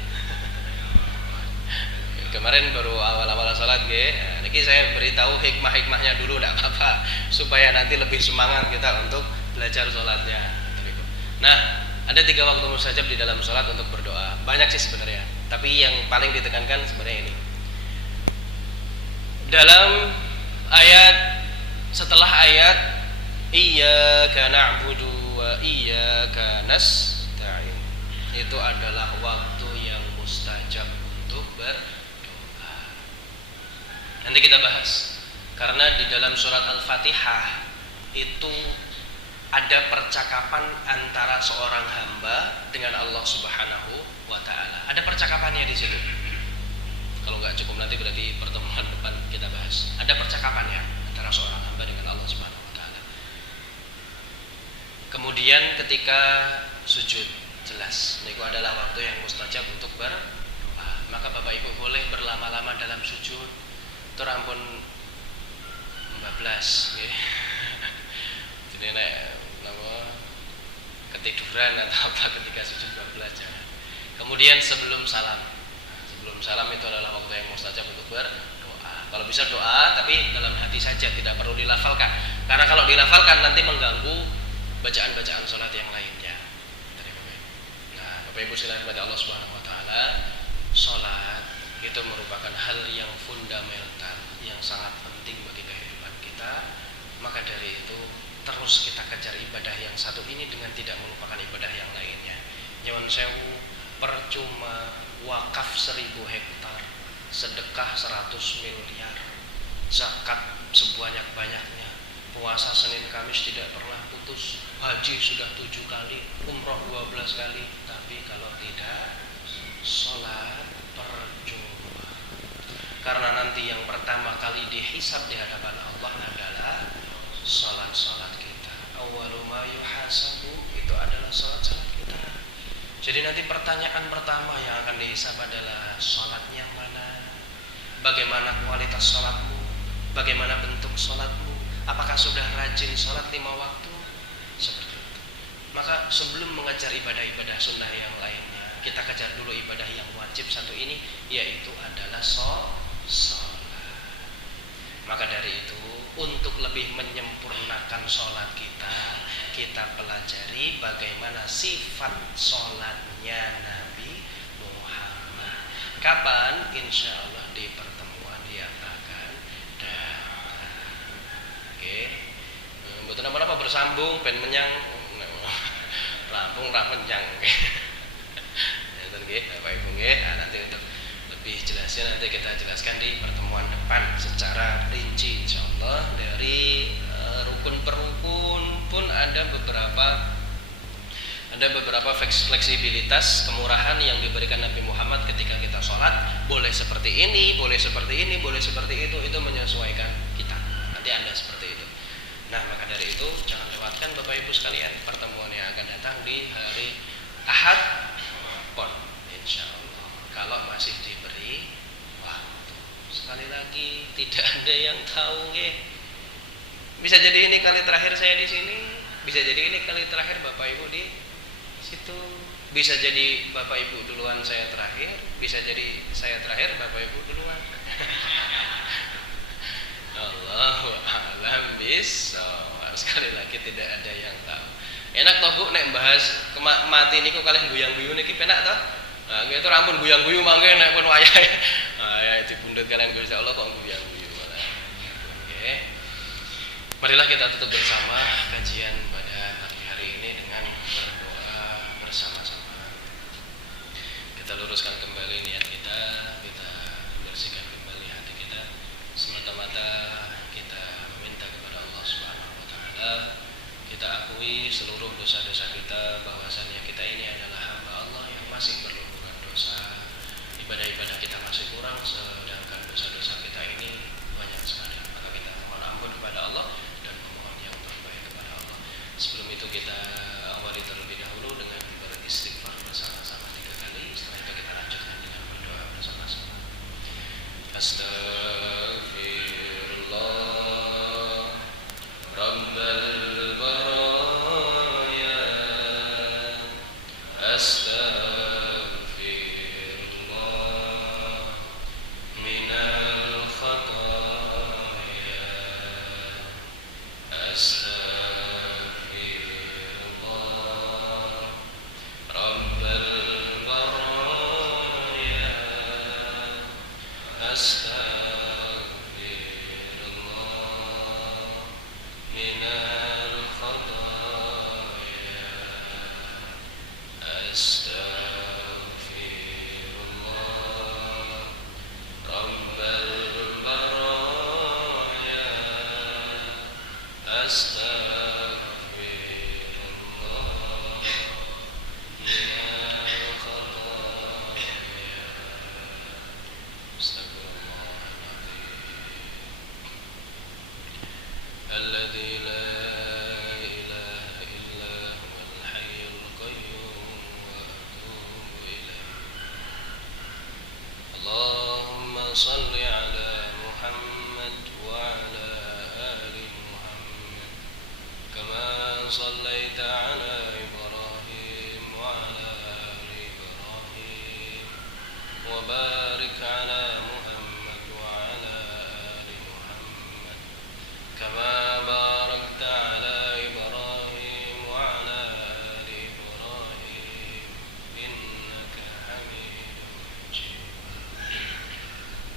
Kemarin baru awal-awal sholat Ge. Ini Ini saya beritahu hikmah-hikmahnya dulu, tidak apa-apa, supaya nanti lebih semangat kita untuk belajar sholatnya. Nah, ada 3 waktu mustajab di dalam sholat untuk berdoa. Banyak sih sebenarnya, tapi yang paling ditekankan sebenarnya ini. Dalam ayat, setelah ayat iyyaka na'budu wa iyyaka nasta'in, itu adalah waktu yang mustajab untuk berdoa. Nanti kita bahas, karena di dalam surat Al-Fatihah itu ada percakapan antara seorang hamba dengan Allah Subhanahu wa taala. Ada percakapannya di situ. Kalau nggak cukup nanti berarti pertemuan depan kita bahas. Ada percakapannya antara seorang hamba dengan Allah Subhanahu wa taala. Kemudian ketika sujud, jelas niku adalah waktu yang mustajab untuk berdoa. Maka Bapak Ibu boleh berlama-lama dalam sujud. Tur ampun bablas nggih. Jadi nek ketiduran atau apa ketika sujud bablas jangan. Kemudian sebelum salam. Sebelum salam itu adalah waktu yang mustajab untuk berdoa. Kalau bisa doa tapi dalam hati saja, tidak perlu dilafalkan. Karena kalau dilafalkan nanti mengganggu bacaan-bacaan salat yang lainnya. Nah, Bapak Ibu sekalian kepada Allah Subhanahu wa taala, salat itu merupakan hal yang fundamental, yang sangat penting bagi kehidupan kita. Maka dari itu terus kita kejar ibadah yang satu ini dengan tidak melupakan ibadah yang lainnya. Nyuwun sewu, percuma wakaf 1000 hektar, sedekah 100 miliar, zakat sebanyak-banyaknya, puasa Senin Kamis tidak pernah putus, haji sudah 7 kali, umroh 12 kali, tapi kalau tidak sholat percuma. Karena nanti yang pertama kali dihisab di hadapan Allah adalah sholat-sholat kita. Awwalu ma yuhasabu, itu adalah sholat-sholat kita. Jadi nanti pertanyaan pertama yang akan dihisab adalah sholatnya mana, bagaimana kualitas sholatmu, bagaimana bentuk sholatmu, apakah sudah rajin sholat 5 waktu, seperti itu. Maka sebelum mengejar ibadah-ibadah sunnah yang lainnya, kita kejar dulu ibadah yang wajib satu ini, yaitu adalah sholat. Maka dari itu, untuk lebih menyempurnakan sholat kita, kita pelajari bagaimana sifat sholatnya Nabi Muhammad. Kapan? Insya Allah di pertemuan yang akan datang. Oke, betul apa bersambung, ben menyang, rampung menyang. Bapak Ibu, nanti untuk lebih jelasnya nanti kita jelaskan di pertemuan depan secara rinci insyaallah. Dari rukun per rukun pun ada beberapa fleksibilitas, kemurahan yang diberikan Nabi Muhammad ketika kita sholat. Boleh seperti ini, boleh seperti ini, boleh seperti itu menyesuaikan kita. Nanti Anda seperti itu. Nah, maka dari itu jangan lewatkan Bapak Ibu sekalian pertemuan yang akan datang di hari Ahad pon insyaallah, kalau masih diberi waktu. Sekali lagi tidak ada yang tahu nggih. Bisa jadi ini kali terakhir saya di sini, bisa jadi ini kali terakhir Bapak Ibu di situ, bisa jadi Bapak Ibu duluan saya terakhir, bisa jadi saya terakhir Bapak Ibu duluan. Allahu a'lam bissawab. Sekali lagi tidak ada yang tahu. Enak toh Bu nek bahas mati niku kalih guyang-guyu niki penak toh? Nah, itu rampun guyang-guyu mangke nek pun wayahe. Ya dipundhut kalian Gusti Allah kok guyang-guyu malah. Oke. Marilah kita tutup bersama kajian pada pagi hari ini dengan berdoa bersama-sama. Kita luruskan kembali niat kita, kita bersihkan kembali hati kita. Semata-mata kita meminta kepada Allah Subhanahu wa taala, kita akui seluruh dosa-dosa kita, bahwasannya kita ini adalah hamba Allah yang masih berlumuran dosa. Ibadah-ibadah kita masih kurang, sedangkan dosa-dosa kita ini banyak sekali. Maka kita mohon ampun kepada Allah dan memohon yang terbaik kepada Allah. Sebelum itu kita awali terlebih dahulu dengan beristighfar bersama-sama 3 kali. Setelah itu kita lanjutkan dengan berdoa bersama-sama. Astaghfirullah minal khataaya. Astaghfirullah Rabbal baraya. Astaghfirullah minal khataaya. Astaghfirullahaladzim alladzi la ilaha illa huwal hayyul qayyum wa atubu ilaih. Allahumma salli ala Muhammad wa ala ali Muhammad kama sallaita ala Ibrahim wa ala ali Ibrahim wa barik ala Muhammad wa ala ali Muhammad kama barakta ala Ibrahim wa ala ali Ibrahim innaka Hamidum Majid.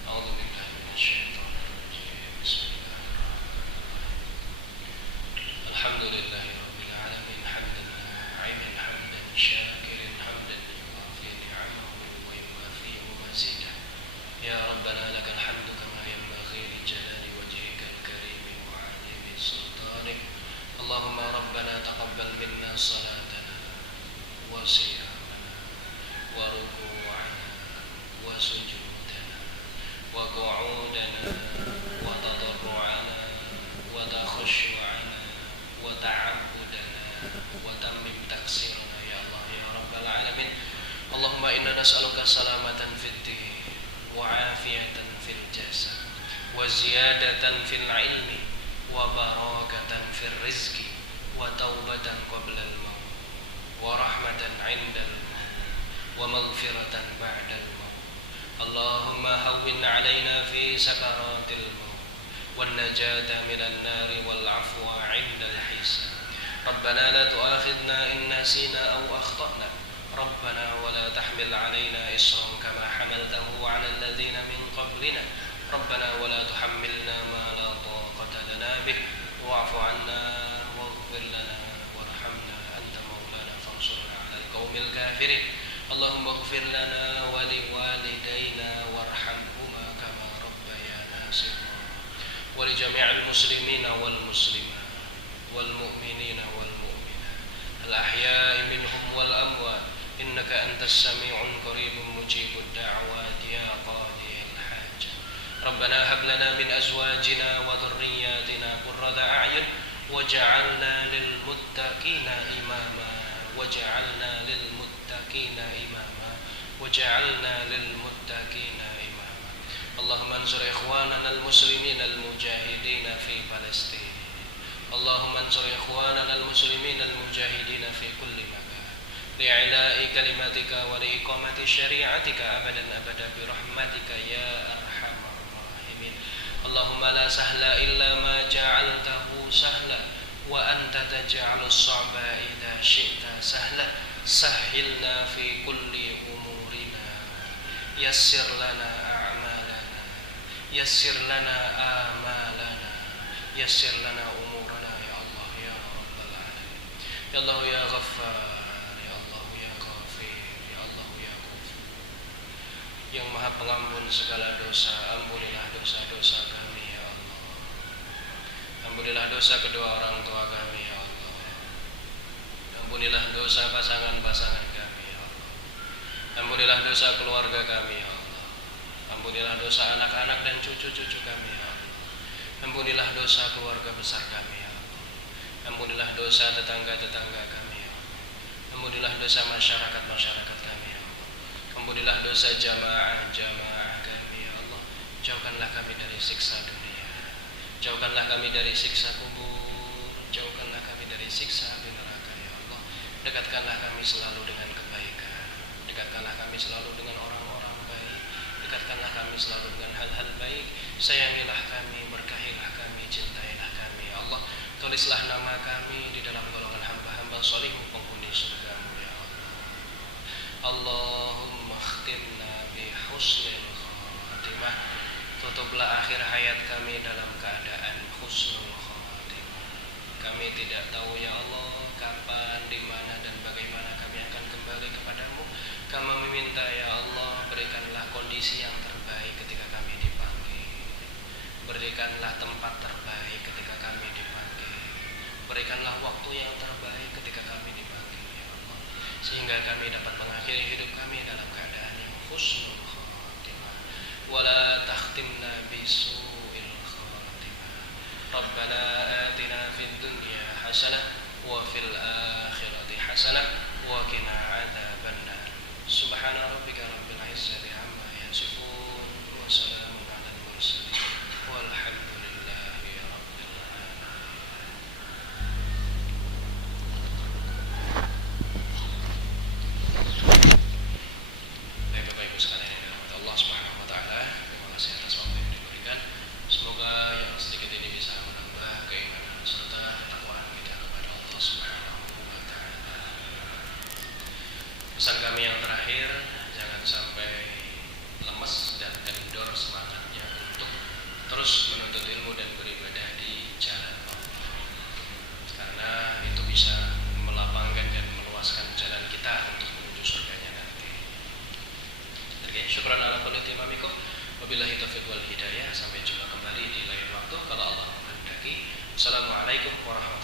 A'udzu billahi minasyaitonir rajim. Bismillahirrahmanirrahim. Alhamdulillahi rabbil alamin hamdan na'iman hamdan syakiran hamdan yuwafi ni'amahu wa yuwafi mazidah. Ya Rabbana lakal hamdu kama yanbaghi li jalali wajhikal karim wa 'azimi sultanik. Allahumma rabbana taqabbal minna salatana wa siyamana wa ruku'ana wa sujudana wa qu'udana wa tadarru'ana wa takhushu'ana wa ta'abbudana wa tammim taksirana ya Allah ya Rabbal alamin. Allahumma inna nas'aluka salamatan fid din wa afiyatan fil jasad wa ziyadatan fil ilmi wa barakatan fil rizqi wa taubatan qabla al maut wa rahmatan 'inda al maut wa maghfiratan ba'da al maut. Allahumma hawwin 'alaina fi sakaratil maut wan najata minan nari wal 'afwa 'inda al hisab. Rabbana la tu'akhidna in nasina aw akhtana. Rabbana wa la tahmil 'alaina isran kama hamaltahu 'ala alladhina min qablina. Rabbana wa la tuhammilna ma la taqata lana bih wa'fu 'anna waghfir lana warhamna anta maulana fansurna 'alal qaumil kafirin. Allahumma ighfir lana wa liwalidayna warhamhuma kama rabbayana shighra wa li jami'il muslimina wal muslimat wal mu'minina wal mu'minat al ahya'i minhum wal amwat innaka antas sami'un qaribun mujibud da'wati ya qadiyal hajat. Rabbana hab lana min azwajina wa dhurriyyatina qurrata a'yun waj'alna lil muttaqina imama waj'alna lil muttaqina imama waj'alna lil muttaqina imama. Allahumma ansur ikhwanana al muslimin al mujahidin fi Palestin. Allahumma ansur ikhwanana al muslimin al mujahidin fi kulli makan li'ila'i kalimatika wa li'iqamati syari'atika abadan abada bi rahmatika ya arhamar rahimin. Allahumma la sahla illa ma ja'altahu sahla wa anta taj'alus sa'ba idza syi'ta sahla. Sahhilna fi kulli umurina yassir lana a'malana yassir lana amalana yassir lana umurana ya Allah ya Rabbal alamin. Ya Allah ya Ghaffar ya Allah ya Ghafir ya Allah ya Ghafur yang Maha Pengampun segala dosa. Ampunilah dosa-dosa kami ya Allah. Ampunilah dosa kedua orang tua kami ya Allah. Ampunilah dosa pasangan-pasangan kami ya Allah. Ampunilah dosa keluarga kami ya Allah. Ampunilah dosa anak-anak dan cucu-cucu kami ya Allah. Ampunilah dosa keluarga besar kami ya Allah. Ampunilah dosa tetangga-tetangga kami ya Allah. Ampunilah dosa masyarakat-masyarakat kami ya Allah. Ampunilah dosa jamaah-jamaah kami ya Allah. Jauhkanlah kami dari siksa dunia. Jauhkanlah kami dari siksa kubur. Jauhkanlah kami dari siksa api neraka ya Allah. Dekatkanlah kami selalu dengan kebaikan. Dekatkanlah kami selalu dengan orang-orang baik. Dekatkanlah kami selalu dengan hal-hal baik. Sayangilah kami, berkahilah kami, cintailah kami ya Allah. Tulislah nama kami di dalam golongan hamba-hamba sholihu penghuni surgamu ya Allah. Allahumma khtimna bi husnil khatimah tutuplah akhir hayat kami dalam keadaan husnul khatimah. Kami tidak tahu ya Allah kapan, di mana dan bagaimana kami akan kembali kepadamu. Kami meminta ya Allah, berikanlah kondisi yang terbaik ketika kami dipanggil. Berikanlah tempat terbaik ketika kami dipanggil. Berikanlah waktu yang terbaik ketika kami dipanggil ya Allah, sehingga kami dapat mengakhiri hidup kami dalam keadaan yang husnul khatimah. Wala takhtimna bisu'il khatimah. Rabbana atina fid dunya hasanah wa fil akhirati hasanah wa qina adzabannar. Subhana rabbika rabbil izzati amma yasifun wa salamun alal mursalin walhamdulillahi rabbil alamin. Baik Bapak Ibu sekalian yang dirahmati Allah Subhanahu wa taala, terima kasih atas waktu yang diberikan. Semoga yang sedikit ini bisa menambah keimanan serta ketakwaan kita kepada Allah Subhanahu wa taala. Pesan kami yang terakhir, jangan sampai lemes dan kendor semangatnya untuk terus menuntut ilmu dan beribadah di jalan Allah, karena itu bisa melapangkan dan meluaskan jalan kita untuk menuju surganya nanti. Oke, syukran ala kulli timamikum. Wabillahi taufiq wal hidayah. Sampai jumpa kembali di lain waktu kalau Allah menghendaki. Assalamualaikum warahmatullahi wabarakatuh.